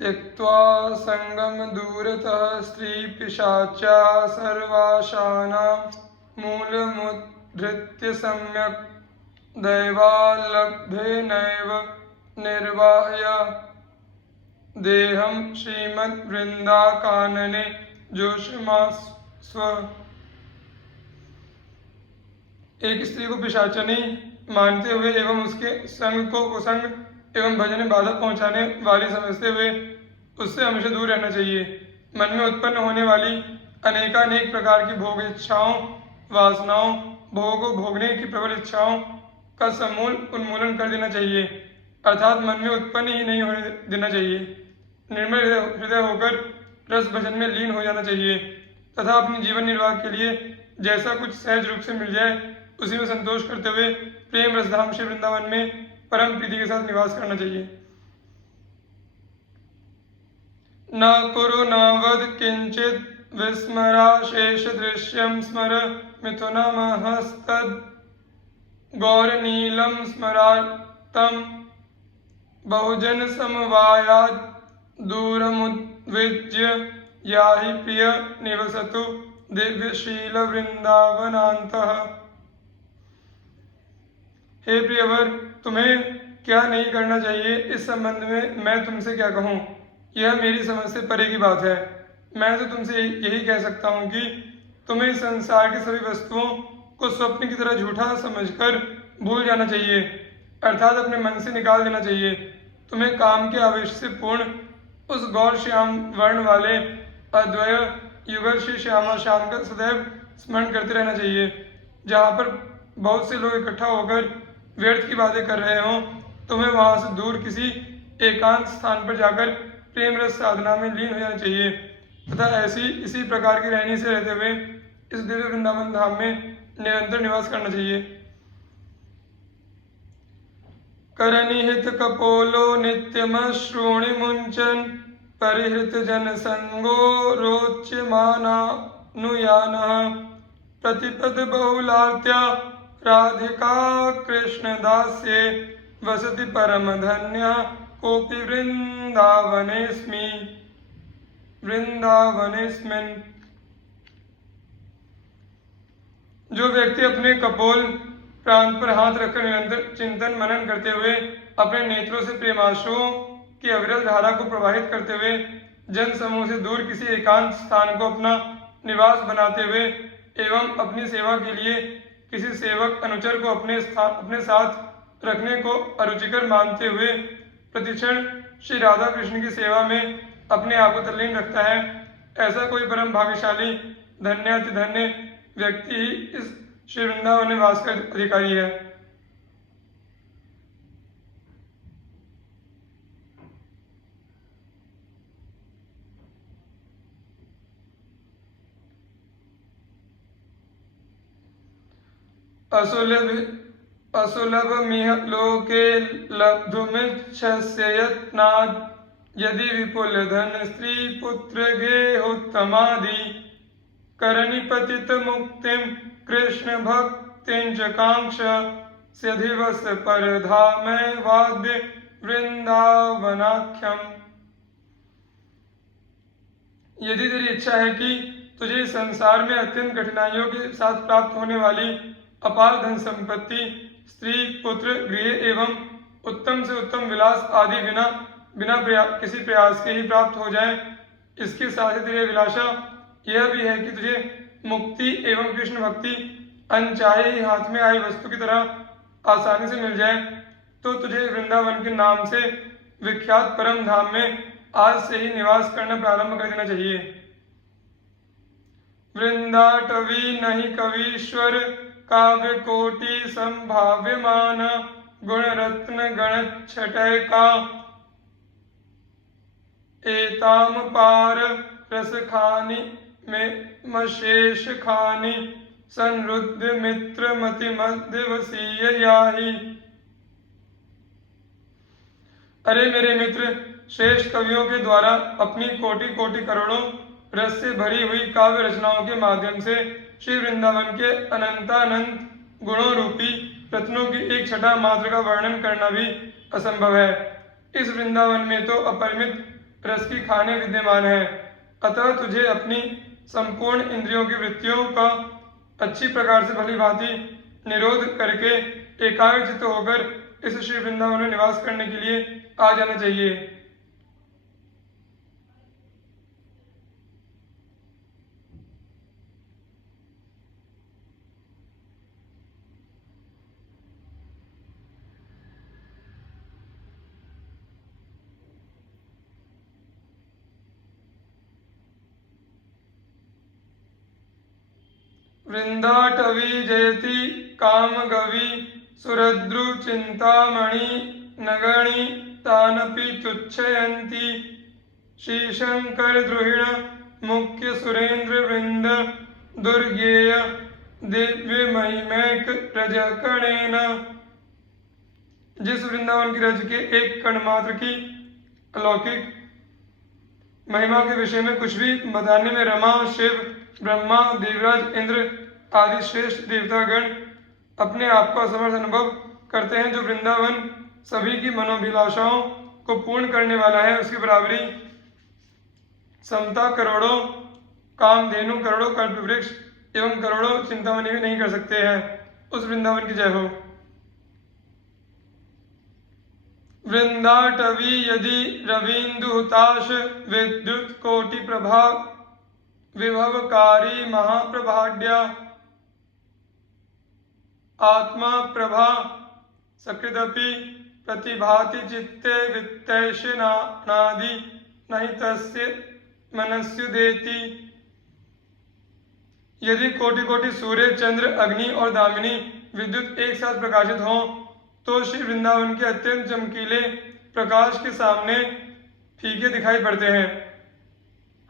त्यक्त्वा संगम दूरतः स्त्रीपिशाचा सर्वाशानां मूलमुद्धृत्य सम्यक् दैवाल्लब्धेनैव निर्वाह्य देहं श्रीमद्वृन्दाकानने जोषमास्व। एक स्त्री को पिशाचनी मानते हुए एवं उसके संग को कुसंग एवं भजन में बाधा पहुंचाने वाली समझते हुए उससे हमेशा दूर रहना चाहिए। मन में उत्पन्न होने वाली अनेकानेक प्रकार की भोग इच्छाओं, वासनाओं, भोगों को भोगने की प्रबल इच्छाओं का समूल उन्मूलन कर देना चाहिए, अर्थात मन में उत्पन्न ही नहीं होने देना चाहिए। निर्मल हृदय होकर रस भजन में लीन हो जाना चाहिए तथा अपने जीवन निर्वाह के लिए जैसा कुछ सहज रूप से मिल जाए उसी में संतोष करते हुए प्रेम रसधाम श्री वृंदावन में परम प्रीति के साथ निवास करना चाहिए। न कुरु न वद किंचित विस्मरा शेष दृश्यम स्मर मिथुनमहस्तद गौर नीलम स्मरातम बहुजन समवायात् दूरमुद्विज्य याहि प्रिय निवसतु दिव्यशील वृंदावनान्तः। हे प्रियवर, तुम्हें क्या नहीं करना चाहिए इस संबंध में मैं तुमसे क्या कहूँ, यह मेरी समझ से परे की बात है। मैं तो तुमसे यही कह सकता हूँ कि तुम्हें संसार की सभी वस्तुओं को स्वप्न की तरह झूठा समझकर भूल जाना चाहिए, अर्थात अपने मन से निकाल देना चाहिए। तुम्हें काम के आवेश से पूर्ण उस गौर श्याम वर्ण वाले अद्वय युगल श्री श्यामा श्याम का सदैव स्मरण करते रहना चाहिए। जहाँ पर बहुत से लोग इकट्ठा होकर व्यर्थ की बातें कर रहे हों, तुम्हें वहां से दूर किसी एकांत स्थान पर जाकर प्रेम रस साधना में लीन हो जाना चाहिए तथा इसी प्रकार की रहनी से रहते हुए इस दिव्य वृंदावन धाम में निरंतर निवास करना चाहिए। करनिहित कपोलो नित्यमश्रूणि मुंचन परिहृत जन संगो रोच्यमानानुयानः प्रतिपद बहुलात्या राधिका कृष्णदास्ये वसति परम धन्य कोपि वृंदावनेस्मिन्। जो व्यक्ति अपने कपोल प्रांत पर हाथ रखकर निरंतर चिंतन मनन करते हुए अपने नेत्रों से प्रेमाश्रुओं की अविरल धारा को प्रवाहित करते हुए जन समूह से दूर किसी एकांत स्थान को अपना निवास बनाते हुए एवं अपनी सेवा के लिए किसी सेवक अनुचर को अपने साथ रखने को अरुचिकर मानते हुए प्रतिक्षण श्री राधा कृष्ण की सेवा में अपने आप को तल्लीन रखता है, ऐसा कोई परम भाग्यशाली धन्य व्यक्ति ही इस श्री वृंदावन में वास का अधिकारी है। असुलभमिह लोके लब्धुमिच्छस्य यत्नात् यदि विपुल धन स्त्री पुत्र गेहोत्तमादि करनिपतित मुक्तिं कृष्ण भक्तिं च कांक्ष स्यधिवस परधामय वाद्य वृंदावनाख्यम। यदि तेरी इच्छा है कि तुझे संसार में अत्यंत कठिनाइयों के साथ प्राप्त होने वाली अपार धन संपत्ति, स्त्री, पुत्र, गृह एवं उत्तम से उत्तम विलास आदि बिना किसी प्रयास के ही प्राप्त हो जाए, इसके साथ ही तेरी अभिलाषा यह भी है कि तुझे मुक्ति एवं कृष्ण भक्ति अनचाहे ही हाथ में आई वस्तु की तरह आसानी से मिल जाए, तो तुझे वृंदावन के नाम से विख्यात परम धाम में आज से ही निवास करना प्रारंभ कर देना चाहिए। वृंदाटवी नहीं कवीश्वर काव्य कोटि संभाव्यमान गुण रत्न गण छटय का एताम पार रस खानी में मशेष खानी संरुद्ध मित्र मति मध्य वसीय याही। अरे मेरे मित्र, श्रेष्ठ कवियों के द्वारा अपनी कोटि कोटि करोड़ों रस से भरी हुई काव्य रचनाओं के माध्यम से श्री वृंदावन के अनंतानंत गुणों रूपी रत्नों की एक छटा मात्र का वर्णन करना भी असंभव है। इस वृंदावन में तो अपरिमित रस की खाने विद्यमान है। अतः तुझे अपनी संपूर्ण इंद्रियों की वृत्तियों का अच्छी प्रकार से भली भांति निरोध करके एकाग्रचित्त होकर इस श्री वृंदावन में निवास करने के लिए आ जाना चाहिए। वृंदाटवी जयति कामगवी सुरद्रु चिंतामणि नगणी तानपि तुच्छयन्ति श्रीशंकर द्रुहिण मुख्य सुरेंद्र वृंद दुर्गेय दिव्य महिमैक रजकणेन। जिस वृंदावन की रज के एक कण मात्र की अलौकिक महिमा के विषय में कुछ भी बताने में रमा, शिव, ब्रह्मा, देवराज, इंद्र आदि श्रेष्ठ देवतागण अपने आप को असमर्थ अनुभव करते हैं, जो वृंदावन सभी की मनोभिलाषाओं को पूर्ण करने वाला है, उसकी बराबरी समता करोड़ों कामधेनु, करोड़ों कल्पवृक्ष एवं करोड़ों चिंतामणि भी नहीं कर सकते हैं। उस वृंदावन की जय हो। वृंदाटवी यदि रवीन्दुहुताश विद्युत कोटि प्रभा विभवकारी महाप्रभाड्या आत्मा प्रभा सकृदपि प्रतिभाति चित्ते वित्तैषनादि नहि तस्य मनस्युदेति। यदि कोटि कोटि सूर्य, चंद्र, अग्नि और दामिनी विद्युत एक साथ प्रकाशित हों तो श्री वृंदावन के अत्यंत चमकीले प्रकाश के सामने फीके दिखाई पड़ते हैं।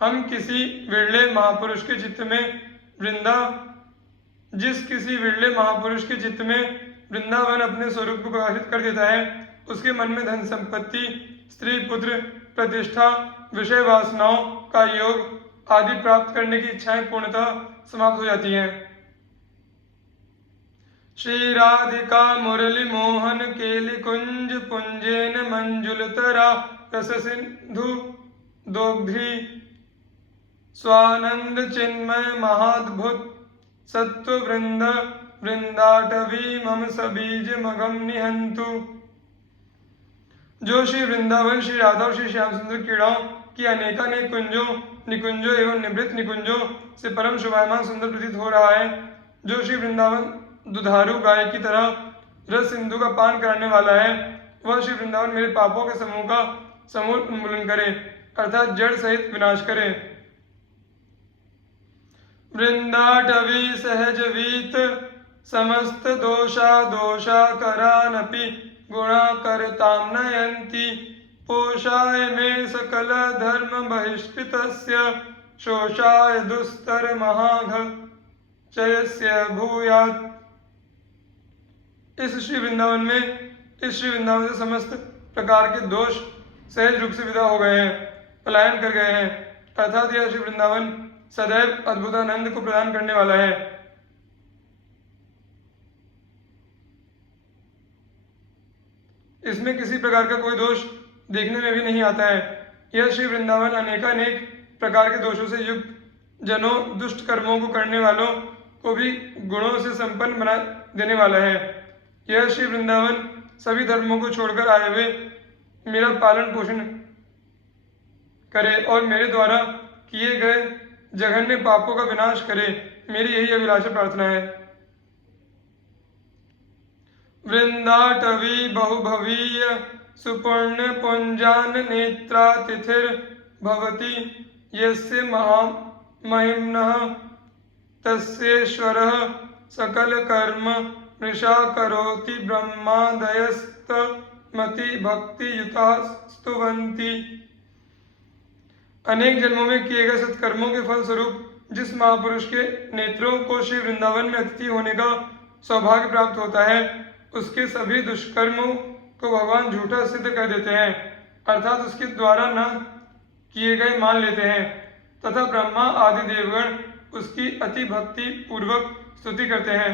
हम किसी विरले महापुरुष के चित्त में जिस किसी विरले महापुरुष के चित्त में वृंदावन अपने स्वरूप को प्रकाशित कर देता है, उसके मन में धन संपत्ति, स्त्री पुत्र, प्रतिष्ठा, विषय वासनाओं का योग आदि प्राप्त करने की इच्छाएं पूर्णतः समाप्त हो जाती हैं। श्री राधिका मुरली मोहन केलि कुंज पुंजेन मंजुलतरा रस सिंधु दोग्धी स्वानंद चिन्मय महाद्भुत सत्व वृंद वृंदाटवी मम सबीज मगम निहंतु। जो श्री वृंदावन, श्री राधा और श्री श्याम सुंदर क्रीड़ाओं की अनेकानेक कुंजों, निकुंजों एवं निवृत्त निकुंजों से परम शोभायमान सुंदर प्रतीत हो रहा है, जो श्री वृंदावन दुधारू गाय की तरह रस सिंधु का पान कराने वाला है, वह श्री वृंदावन मेरे पापों के समूह का समूल उन्मूलन करे, अर्थात जड़ सहित विनाश करे। वृंदाटवी सहज वीत समस्त दोषा करानपि गुणा करताम नयन्ति पोषाय मे सकल धर्म बहिष्कृतस्य शोषाय दुस्तर महाघ चयस्य भूयात्। इस श्री वृंदावन से समस्त प्रकार के दोष सहज रूप से विदा हो गए हैं, पलायन कर गए हैं, अर्थात यह श्री वृंदावन सदैव अद्भुतानंद को प्रदान करने वाला है। इसमें किसी प्रकार का कोई दोष देखने में भी नहीं आता है। यह श्री वृंदावन अनेकानेक प्रकार के दोषों से युक्त जनों, दुष्ट कर्मों को करने वालों को भी गुणों से संपन्न बना देने वाला है। यह श्री वृंदावन सभी धर्मों को छोड़कर आए हुए मेरा पालन पोषण करे और मेरे द्वारा किए गए जघन्य पापों का विनाश करे, मेरी यही अभिलाषा प्रार्थना है। वृंदाटवी बहुभवीय सुपुण्य पुंजान नेत्रा तिथिर भवति यस्य महामहिम्नः तस्येश्वरः सकल कर्म मृषा करोति ब्रह्मादयस्तमति भक्ति युता स्तुवन्ति। अनेक जन्मों में किए गए सत्कर्मों के फल स्वरूप जिस महापुरुष के नेत्रों को श्री वृंदावन में अतिथि होने का सौभाग्य प्राप्त होता है, उसके सभी दुष्कर्मों को भगवान झूठा सिद्ध कर देते हैं, अर्थात उसके द्वारा न किए गए मान लेते हैं, तथा ब्रह्मा आदि देवगण उसकी अति भक्ति पूर्वक स्तुति करते हैं।